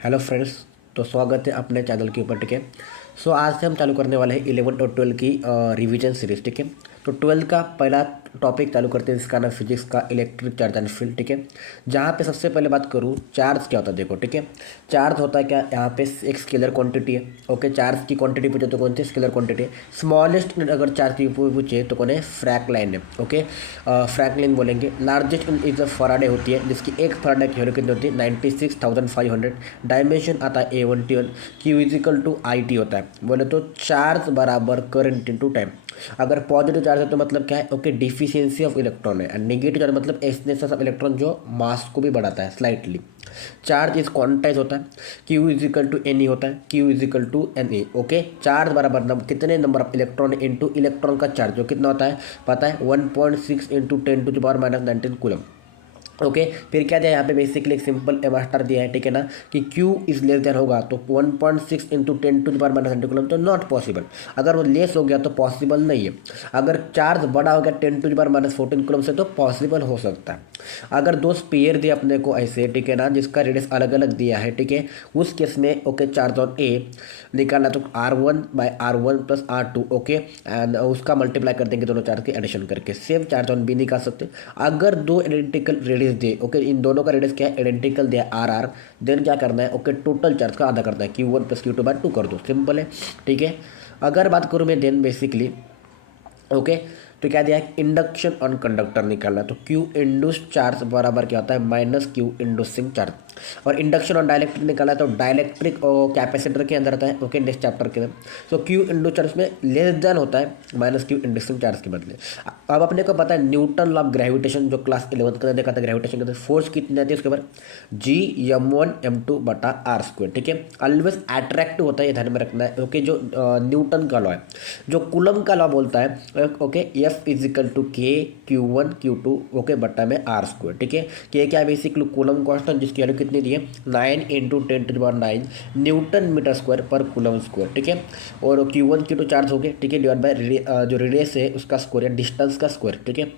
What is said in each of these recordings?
Hello friends. तो स्वागत है अपने चैनल के ऊपर। ठीक है। सो आज से हम चालू करने वाले हैं 11 और 12 की रिवीजन सीरीज। ठीक है। तो 12 का पहला टॉपिक चालू करते हैं जिसका नाम फिजिक्स का इलेक्ट्रिक चार्ज एंड फील्ड। ठीक है। जहाँ पे सबसे पहले बात करूँ चार्ज क्या होता है। देखो ठीक है, चार्ज होता है क्या, यहाँ पे एक स्केलर क्वांटिटी है। ओके, चार्ज की क्वांटिटी पूछे तो कौन सी स्केलर क्वांटिटी है। स्मॉलेस्ट अगर चार्ज की पूछे तो कौन है, फ्रैक लाइन है। ओके, फ्रैक लाइन बोलेंगे। लार्जेस्ट इज फराडे होती है जिसकी एक फराडे की वैल्यू कितनी होती है 96,500। डायमेंशन आता है A1T1। Q is equal to IT होता है। बोले तो चार्ज बराबर करंट इनटू टाइम। अगर पॉजिटिव चार्ज है तो मतलब क्या है, ओके, डिफिशियंसी ऑफ इलेक्ट्रॉन है। एंड नेगेटिव चार्ज मतलब एक्सनेस ऑफ इलेक्ट्रॉन जो मास को भी बढ़ाता है स्लाइटली। चार्ज इज क्वांटाइज होता है। Q is equal to n e होता है। Q is equal to n e. Okay, charge बराबर कितने number of electron into electron का चार्ज जो कितना होता है पता है, 1.6 इंटू 10⁻⁻19 कूलम। ओके, फिर क्या दिया यहाँ पे बेसिकली एक सिंपल मास्टर दिया है। ठीक है ना, कि Q इज लेस देन होगा तो 1.6 इंटू 10⁻⁻19 कूलम तो नॉट पॉसिबल। अगर वो लेस हो गया तो पॉसिबल नहीं है। अगर चार्ज बड़ा हो गया 10⁻14 कूलम से तो पॉसिबल हो सकता है। अगर दो स्पेयर दिए अपने को ऐसे, ठीक है ना, जिसका रेडियस अलग अलग दिया है, ठीक है, उस केस में ओके चार्ज ऑन A निकालना तो R1/R1 plus R2। Okay, and उसका मल्टीप्लाई कर देंगे दोनों चार्ज के एडिशन करके। सेम चार्ज ऑन B निकाल सकते हैं। अगर दो आइडेंटिकल रेडियस दे, ओके, इन दोनों का रेडियस क्या है, आइडेंटिकल दिया RR, देन क्या करना है, ओके, टोटल चार्ज का आधा करना है, Q1 प्लस Q2/2 कर दो, सिंपल है। ठीक है। अगर बात करूँ मैं देन बेसिकली, ओके, तो क्या दिया है, इंडक्शन ऑन कंडक्टर निकालना तो Q इंड्यूस्ड चार्ज बराबर क्या होता है माइनस Q इंड्यूसिंग चार्ज। और इंडक्शन ऑन डायलेक्ट्रिक निकाला तो डायलेक्ट्रिक और कैपेसिटर के अंदर आता है। ओके, नेक्स्ट चैप्टर के अंदर। सो Q इंड्यूस चार्ज में लेस देन होता है माइनस Q इंड्यूसिंग चार्ज के बदले। अब अपने को पता है न्यूटन लॉ ऑफ ग्रेविटेशन जो क्लास 11th के अंदर देखा था, ग्रेविटेशन के अंदर फोर्स कितनी आती है उसके ऊपर, G m1m2/r²। ठीक है, ऑलवेज अट्रैक्टिव होता है, ये ध्यान में रखना है। ओके, जो न्यूटन का लॉ है, जो कूलम का लॉ बोलता है, okay, F is equal to K Q1 Q2 okay बट्टा में R²। ठीक है, K क्या है बेसिकली कूलम कांस्टेंट जिसकी वैल्यू कितनी दी है 9 इंटू 10⁻9 न्यूटन मीटर स्क्वायर पर कूलम स्क्वायर। ठीक है, और Q1 Q2 चार्ज हो गए, ठीक है, डिवाइड बाय जो रेडियस है उसका स्क्वायर या डिस्टेंस का स्क्वायर। ठीक है,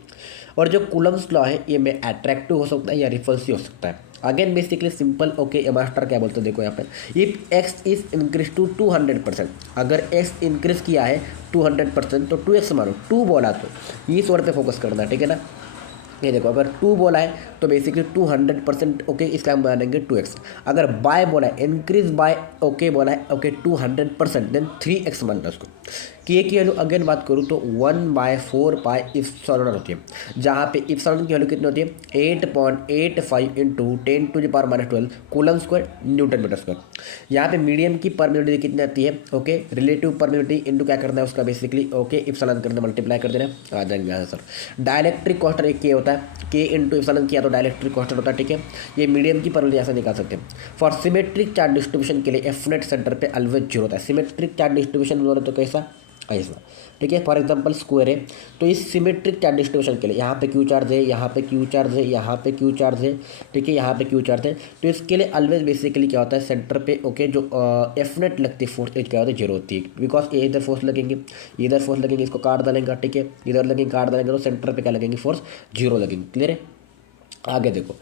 और जो कूलम्स लॉ है ये में अट्रैक्टिव हो सकता है या रिपल्सिव हो सकता है। Again basically simple. Okay, master क्या बोलते हैं देखो यहाँ पे, if x is increase to 200%, अगर x इंक्रीज किया है 200% तो 2x मानो, 2 बोला तो इस वर्ड पे फोकस करना है। ठीक है ना, ये देखो अगर 2 बोला है तो बेसिकली 200%, ओके, इसका हम बना देंगे 2x। अगर बाय बोला है, इंक्रीज बाय, ओके, बोला है, ओके, 200% देन 3x मानना उसको। K की वैल्यू अगेन बात करूँ तो 1/4 पाई इप्सिलॉन होती है, जहाँ पे इप्सिलॉन की वैल्यू कितनी होती है 8.85 into 10⁻12 coulomb square newton metre square. यहाँ पे मीडियम की परमिटिविटी कितनी आती है, ओके, रिलेटिव परमिटिविटी इंटू क्या करना है उसका बेसिकली, ओके, इप्सिलॉन करना, मल्टीप्लाई कर देना, आ जाएंगे आंसर। डायलेक्ट्रिक कॉन्स्टेंट एक K होता है, K इंटू इप्सिलॉन किया तो डायलेक्ट्रिक कॉन्स्टेंट होता है। ठीक है, ये मीडियम की परमिटिविटी ऐसा निकाल सकते हैं। फॉर सिमेट्रिक चार्ज डिस्ट्रीब्यूशन के लिए F नेट सेंटर पे ऑलवेज 0 होता है। सिमेट्रिक चार्ज डिस्ट्रीब्यूशन बोले तो कैसा, ऐसा। ठीक है, फॉर एग्जांपल स्क्वायर है तो इस सिमेट्रिक चार्ज डिस्ट्रीब्यूशन के लिए यहाँ पे Q चार्ज है, यहाँ पे Q चार्ज है, यहाँ पे Q चार्ज है, ठीक है, यहाँ पे Q चार्ज है, तो इसके लिए ऑलवेज बेसिकली क्या होता है सेंटर पे, ओके, जो F नेट लगती है फोर्स क्या होती है 0 होती है, बिकॉज ये इधर फोर्स लगेंगे, इधर फोर्स लगेंगे, इसको काट डालेंगे, ठीक है, इधर लगेंगे, काट डालेंगे, तो सेंटर पे क्या लगेंगे फोर्स 0 लगेंगे। क्लियर है। आगे देखो,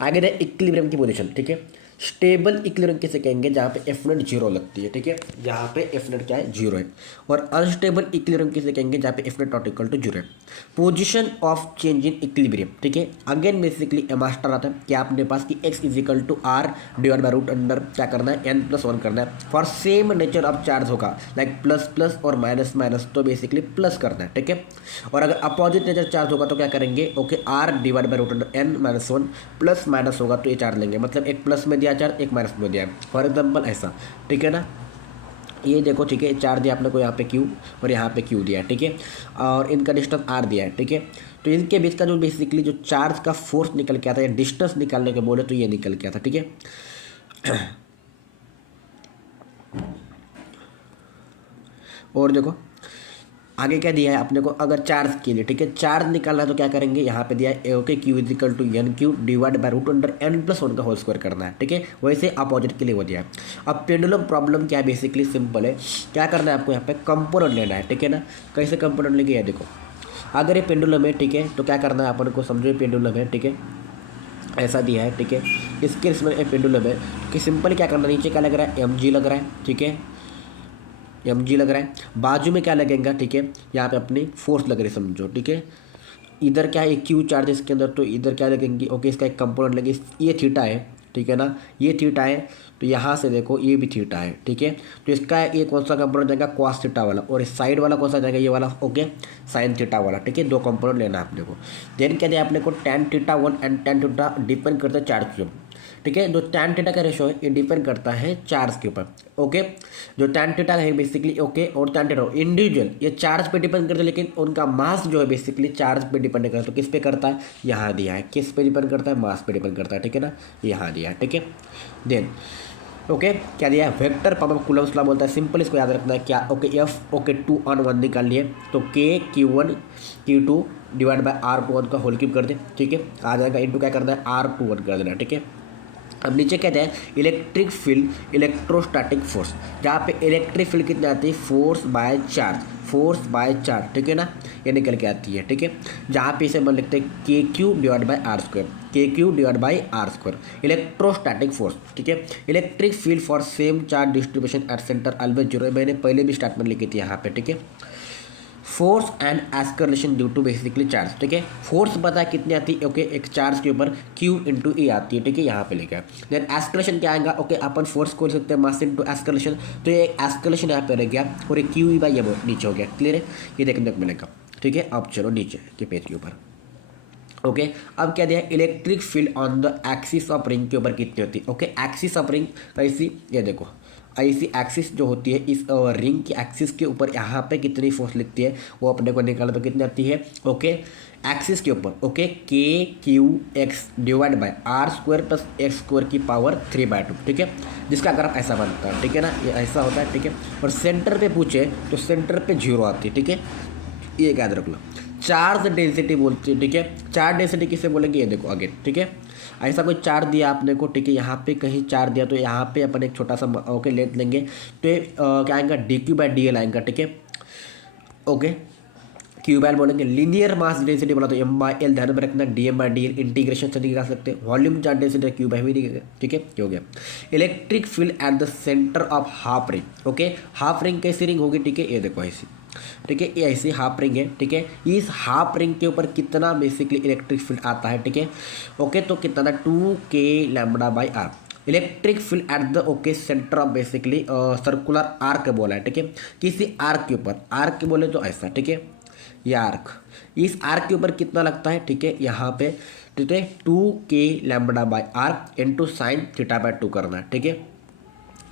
आगे है इक्विलिब्रियम की पोजीशन। ठीक है, स्टेबल इक्विलिब्रियम किसे कहेंगे, जहाँ पे एफ नेट 0 लगती है। ठीक है, यहाँ पे एफ नेट क्या है 0 है। और अनस्टेबल इक्विलिब्रियम किसे कहेंगे, जहाँ पे F net not equal to 0 है। Position of change in equilibrium. ठीक है, अगेन बेसिकली मास्टर आता है कि आपने पास कि x is equal to R divide by root under क्या करना है n+1 करना है। For same nature of charge होगा लाइक प्लस प्लस और माइनस माइनस तो बेसिकली प्लस करना है। ठीक है, और अगर अपोजिट नेचर चार्ज होगा तो क्या करेंगे, okay, R divide by root under n-1 plus minus होगा तो ये चार्ज लेंगे, मतलब एक प्लस में दिया चार्ज, एक माइनस में दिया है, फॉर एग्जांपल ऐसा। ठीक है ना, ये देखो, ठीक है, चार्ज दिया आपने को यहाँ पे Q और यहाँ पे Q दिया है। ठीक है, और इनका डिस्टेंस R दिया है। ठीक है, तो इनके बीच का जो बेसिकली जो चार्ज का फोर्स निकल के आता है या डिस्टेंस निकालने के बोले तो ये निकल के आता है। ठीक है, और देखो आगे क्या दिया है अपने को, अगर चार्ज के लिए, ठीक है, चार्ज निकालना है तो क्या करेंगे, यहाँ पे दिया है okay, Q is equal to NQ divide by root under n+1 का होल स्क्वायर करना है। ठीक है, वैसे अपोजिट के लिए वो दिया है। अब पेंडुलम प्रॉब्लम क्या है, बेसिकली सिंपल है, क्या करना है आपको यहाँ पे कंपोनेंट लेना है। ठीक है ना, कैसे कंपोनेंट लेंगे, देखो अगर ये पेंडुलम है, ठीक है, तो क्या करना है अपन को, समझो ये पेंडुलम है, ठीक है, ऐसा दिया है, ठीक है। इसके इसमें एक पेंडुलम है कि सिंपल क्या करना, नीचे क्या लग रहा है, mg लग रहा है, ठीक है, mg लग रहा है। बाजू में क्या लगेगा, ठीक है, यहाँ पे अपनी फोर्स लग रही है समझो, ठीक है। इधर क्या है, क्यू चार्ज है इसके अंदर, तो इधर क्या लगेंगी, ओके, इसका एक कंपोनेंट लगे, ये थीटा है, ठीक है ना, ये थीटा है, तो यहाँ से देखो ये भी थीटा है, ठीक है। तो इसका ये कौन सा कंपोनेंट जाएगा, कॉस थीटा वाला, और इस साइड वाला कौन सा जाएगा, ये वाला, ओके, साइन थीटा वाला, ठीक है। दो कंपोनेंट लेना है अपने को। देन क्या दिया अपने को, tan theta 1 and tan theta depend करता है चार्ज के ऊपर, ठीक है। जो टैन थीटा का रेशो है ये डिपेंड करता है चार्ज के ऊपर, ओके। जो टैन थीटा है बेसिकली, ओके, और टैन थीटा इंडिविजुअल ये चार्ज पे डिपेंड करता है, लेकिन उनका मास जो है बेसिकली चार्ज पे डिपेंड करता है। तो किस पे करता है, यहाँ दिया है, किस पे डिपेंड करता है, मास पे डिपेंड करता है, ठीक है ना, यहाँ दिया है, ठीक है। देन ओके, क्या दिया है, वेक्टर पावर कूलम्स लॉ बोलता है, सिंपल इसको याद रखना है क्या, ओके, एफ, ओके, 2/1 निकाल लिए, तो के Q1 Q2 divide by R21 का होल क्यूब कर दे, ठीक है, आ जाएगा, इनटू क्या करना है, R21 कर देना, ठीक है। अब नीचे कहते हैं इलेक्ट्रिक फील्ड इलेक्ट्रोस्टैटिक फोर्स, जहाँ पे इलेक्ट्रिक फील्ड कितनी आती है, फोर्स बाय चार्ज, ठीक है ना, ये निकल के आती है, ठीक है। जहाँ पे इसे मन लिखते हैं KQ divide by R square, electrostatic force, ठीक है। Electric field for same charge distribution at centre always zero, मैंने पहले भी स्टार्ट में लिखी थी यहाँ पे, ठीक है। Force and acceleration due to basically charge, ठीक है। फोर्स पता है कितनी आती है, ओके, एक चार्ज के ऊपर Q इंटू E आती है, ठीक है, यहाँ पे लिखा है। देन एस्केलेशन क्या आएगा, ओके, अपन फोर्स को लिख सकते हैं मास इंटू एस्केलेशन, तो ये एस्केलेशन यहाँ पे रह गया, और ये QE बाई ये नीचे हो गया, क्लियर है, ये देखने को मिलेगा, ठीक है। अब चलो नीचे के पेज के ऊपर, ओके। अब क्या दिया, electric field on the axis of ring के ऊपर कितनी होती है, ओके, एक्सिस ऑफ रिंग कैसी, ये देखो, ऐसी एक्सिस जो होती है इस रिंग की एक्सिस के ऊपर यहाँ पे कितनी फोर्स लिखती है वो अपने को निकालना, तो कितनी आती है, ओके, एक्सिस के ऊपर, okay, KQX divide by R square plus X square की पावर 3/2, ठीक है, जिसका ग्राफ ऐसा बनता है, ठीक है ना, ये ऐसा होता है, ठीक है। और सेंटर पे पूछे तो सेंटर पे 0 आती है, ठीक है, ये याद रख लो। चार्ज डेंसिटी बोलती है, ठीक है, चार्ज डेंसिटी किसे बोलेंगे, ये देखो आगे, ठीक है। ऐसा कोई चार्ज दिया आपने को, ठीक है, यहाँ पे कहीं चार्ज दिया, तो यहाँ पे अपन एक छोटा सा ओके लेट लेंगे, तो ये क्या आएगा, dQ/dL आएगा, ठीक है, ओके। क्यूबैल बोलेंगे, लीनियर मास डेंसिटी बोला तो M/L, ध्यान में रखना, DM/dL इंटीग्रेशन से निकाल सकते हैं, वॉल्यूम चार्ज डेंसिटी क्यूब भी नहीं, ठीक है, हो गया। Electric field at the centre of half ring, okay, half ring कैसी रिंग होगी, ठीक है, ये देखो ऐसी, ठीक है, ये ऐसी हाफ रिंग है, ठीक है। इस हाफ रिंग के ऊपर कितना बेसिकली इलेक्ट्रिक फील्ड आता है, ठीक है, ओके, तो कितना 2K λ/r electric field at the okay centre of basically circular arc बोला है, ठीक है, किसी आर्क के ऊपर, आर्क बोले तो ऐसा, ठीक है, ये आर्क, इस आर्क के ऊपर कितना लगता है, ठीक है, यहाँ पे, ठीक है, 2K λ/r इंटू साइन θ/2 करना है, ठीक है।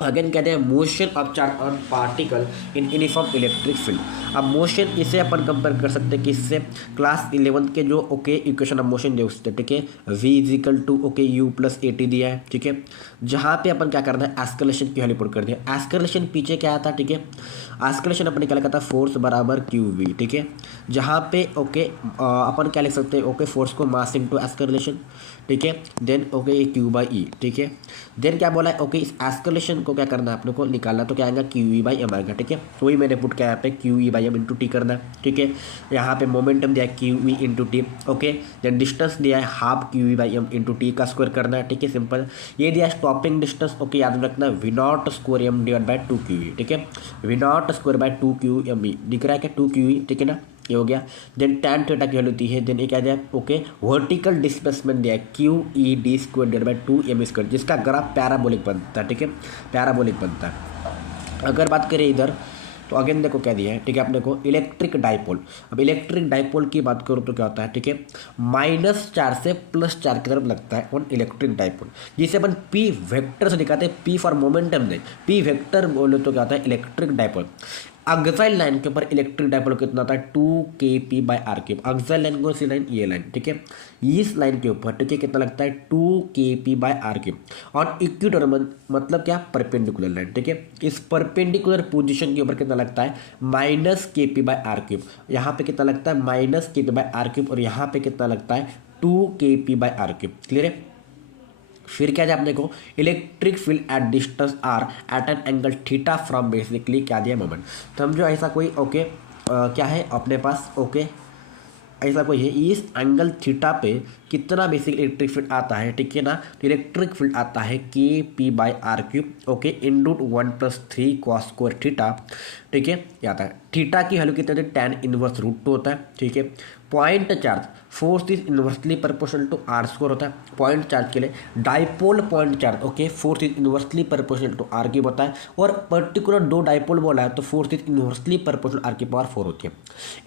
अगेन कहते हैं motion of charge on particle in uniform electric field. अब मोशन इसे अपन कंपेयर कर सकते हैं किससे, क्लास 11 के जो ओके इक्वेशन ऑफ मोशन दे उससे, ठीक है, V ओके U+AT दिया है, ठीक है। जहाँ पे अपन क्या करना है, एस्केलेशन की वैल्यू पुट कर दिया, एस्केलेशन पीछे क्या आता है, ठीक है, एस्केलेशन अपन निकाला था फोर्स बराबर QV, ठीक है। जहाँ पे ओके अपन क्या लिख सकते हैं, ओके, फोर्स को मास इंटू एस्केलेशन, ठीक है, देन ओके ये Q/E, ठीक है। देन क्या बोला है, ओके, इस एस्केलेशन को क्या करना है अपने को निकालना, तो क्या आएगा QE/m आएगा, ठीक है, वही मैंने पुट किया यहाँ पे QE/m इंटू T करना है, ठीक है। यहाँ पे मोमेंटम दिया है QE into T, okay, then distance दिया है हाफ QE/m इंटू T का स्क्वायर करना है, ठीक है, सिंपल। ये दिया है स्टॉपिंग डिस्टेंस, ओके, याद रखना V0² m divide by 2QE, ठीक है, V0² बाय 2QME दिख रहा है क्या, 2QE, ठीक है ना, ये हो गया। देन टैन थीटा की वैल्यू होती है, देन ये क्या दिया है, ओके, वर्टिकल डिस्प्लेसमेंट दिया है QED² डिवाइड बाय 2M², जिसका ग्राफ पैराबोलिक बनता है, ठीक है, पैराबोलिक बनता है। अगर बात करें इधर तो अगेन देखो क्या दिया है, ठीक है, अपने को इलेक्ट्रिक डाइपोल। अब इलेक्ट्रिक डाइपोल की बात करूँ तो क्या होता है, ठीक है, -4 से +4 की तरफ लगता है ऑन इलेक्ट्रिक डाइपोल, जिसे अपन P वेक्टर से दिखाते हैं, P फॉर मोमेंटम नहीं, P वेक्टर बोले तो क्या होता है, इलेक्ट्रिक डाइपोल। अक्साइल लाइन के ऊपर इलेक्ट्रिक डाइपोल कितना होता है, 2kp/r3, अक्साइल लाइन कौन सी लाइन, ये लाइन, ठीक है, इस लाइन के ऊपर, ठीक है, कितना लगता है 2kp/r3 और इक्वेटर मतलब क्या, परपेंडिकुलर लाइन, ठीक है, इस परपेंडिकुलर पोजीशन के ऊपर कितना लगता है -kp/r3, यहाँ पे कितना लगता है -kp/r3 और यहाँ पे कितना लगता है 2kp/r3, क्लियर है। फिर क्या है अपने को, electric field at distance R at an angle theta from basically क्या दिया, मोमेंट। समझो ऐसा कोई ओके क्या है अपने पास, ओके, ऐसा कोई है, इस एंगल थीटा पे कितना बेसिकली इलेक्ट्रिक फील्ड आता है, ठीक है ना। तो इलेक्ट्रिक फील्ड आता है KP/R³, ओके, इन रूट 1+3 cos स्क्वायर थीटा, ठीक है, ये आता है। थीटा की वैल्यू कितनी होती है, tan इनवर्स √2 होता है, ठीक है। Point charge force is inversely proportional to R² होता है पॉइंट चार्ज के लिए। Dipole point charge, okay, force is inversely proportional to R³ होता है। और पर्टिकुलर दो डाइपोल बोला है तो force is inversely proportional R⁴ होती है।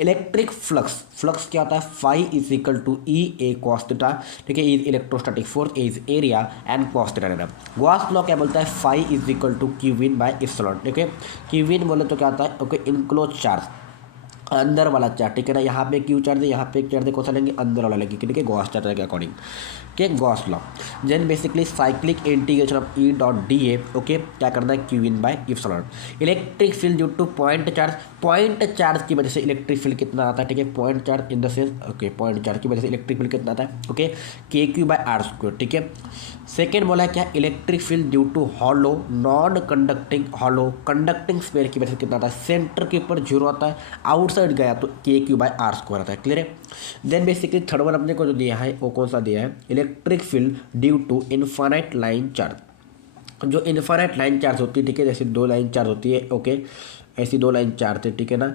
इलेक्ट्रिक फ्लक्स क्या होता है, phi is equal to EA cos theta, ठीक है, is electrostatic force, A is area and cos theta रहना। गॉस लॉ क्या बोलता है, phi is equal to Q∞/ε, ठीक है। Q∞ बोले तो क्या होता है, ओके, इनक्लोज चार्ज, अंदर वाला चार्ज, ठीक है ना। यहाँ पे क्यू चार्ज है, यहाँ पे चार्ज है, कौन सा लेंगे, अंदर वाला लेंगे, ठीक है, गॉस चार्ज के अकॉर्डिंग, के Gauss law. Then basically cyclic integration of E.dA, okay, क्या करना है, Q∞/ε। Electric field due to point charge की वजह से इलेक्ट्रिक फील्ड कितना आता है, ठीक है, point charge in the sense, okay, point charge की वजह से इलेक्ट्रिक फील्ड कितना आता है, ओके, KQ/R², ठीक है। सेकेंड बोला है क्या, electric field due to hollow conducting sphere की वजह से कितना आता है, सेंटर के ऊपर 0 आता है, आउटसाइड गया तो KQ/R² आता है, क्लियर है। देन बेसिकली थर्ड वन अपने को जो दिया है वो कौन सा दिया है, electric field due to infinite line charge. जो इनफाइनाइट लाइन चार्ज होती है, ठीक है, जैसे 2 लाइन चार्ज होती है, ओके, ऐसी 2 लाइन चार्ज है, ठीक है ना।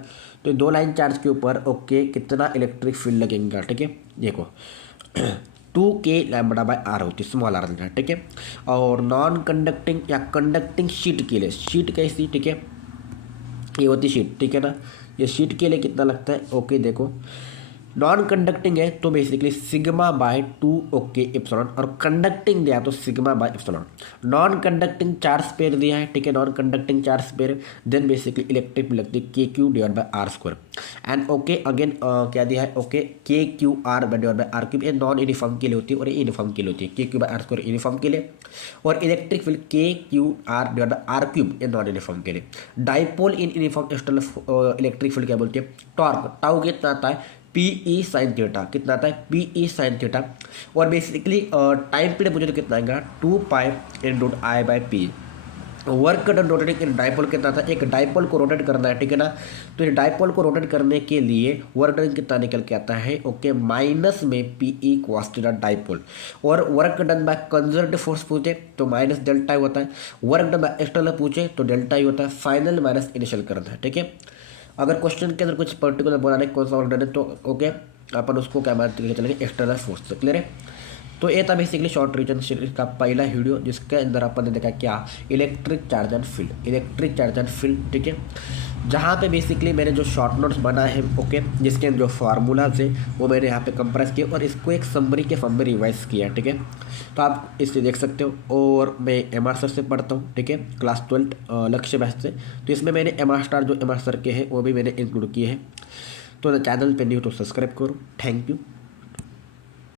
तो 2 लाइन चार्ज के ऊपर, ओके, कितना इलेक्ट्रिक फील्ड लगेगा, ठीक है, देखो 2K⁴ होती है, स्मॉल r, ठीक है। और नॉन कंडक्टिंग या कंडक्टिंग शीट के लिए, शीट कैसी, ठीक है, ये होती शीट, ठीक है ना। ये शीट के लिए कितना लगता है, ओके, देखो नॉन कंडक्टिंग है तो बेसिकली σ/2, ओके, एप्सिलॉन, और कंडक्टिंग दिया तो σ/ε। नॉन कंडक्टिंग चार्ज पेयर दिया है, ठीक है, non conducting charge pair, then basically electric लगती है KQ/R²। एंड ओके अगेन क्या दिया है, ओके, KQ/R⁴ ये नॉन यूनिफॉर्म के लिए होती है और ये यूनिफॉर्म के लिए होती है, KQ/R² यूनिफॉर्म के लिए, और इलेक्ट्रिक फील्ड KQ/R³ ये नॉन यूनिफॉर्म के लिए। Dipole in uniform external electric field क्या बोलते हैं, टॉर्क, टाउ कितना आता है, PE sin थीटा, कितना आता है, PE sin थीटा। और बेसिकली टाइम पीरियड मुझे तो कितना आएगा, 2π/I/P। Work done rotating in dipole कितना था, एक डाइपोल को रोटेट करना है, ठीक है ना। तो ये डाइपोल को रोटेट करने के लिए वर्क डन कितना निकल के आता है, ओके, माइनस में PE cos थीटा डाइपोल। और work done by conservative force पूछे तो माइनस डेल्टा होता है, वर्क डन बाय एक्सटर्नल पूछे तो डेल्टा ही होता है, फाइनल माइनस इनिशियल करना है, ठीक है। अगर क्वेश्चन के अंदर कुछ पर्टिकुलर बनाने कौन सा वर्क डन है तो ओके अपन उसको क्या मानते हुए चलेंगे, एक्सटर्नल फोर्स से, क्लियर है। तो ये था बेसिकली शॉर्ट रिविजन सीरीज का पहला वीडियो जिसके अंदर अपन ने देखा क्या, इलेक्ट्रिक चार्ज एंड फील्ड, ठीक है। जहाँ पे बेसिकली मैंने जो शॉर्ट नोट्स बनाए हैं, ओके, जिसके अंदर जो फार्मूलाज है वो मैंने यहाँ पे कंप्रेस किए और इसको एक समरी के फॉर्म में रिवाइज किया, ठीक है। तो आप इससे देख सकते हो। और मैं MR सर से पढ़ता हूँ, ठीक है, क्लास 12 लक्ष्य बैच से। तो इसमें मैंने MR जो MR सर के हैं वो भी मैंने इंक्लूड किए हैं। तो चैनल पे न्यू तो सब्सक्राइब करो। Thank you.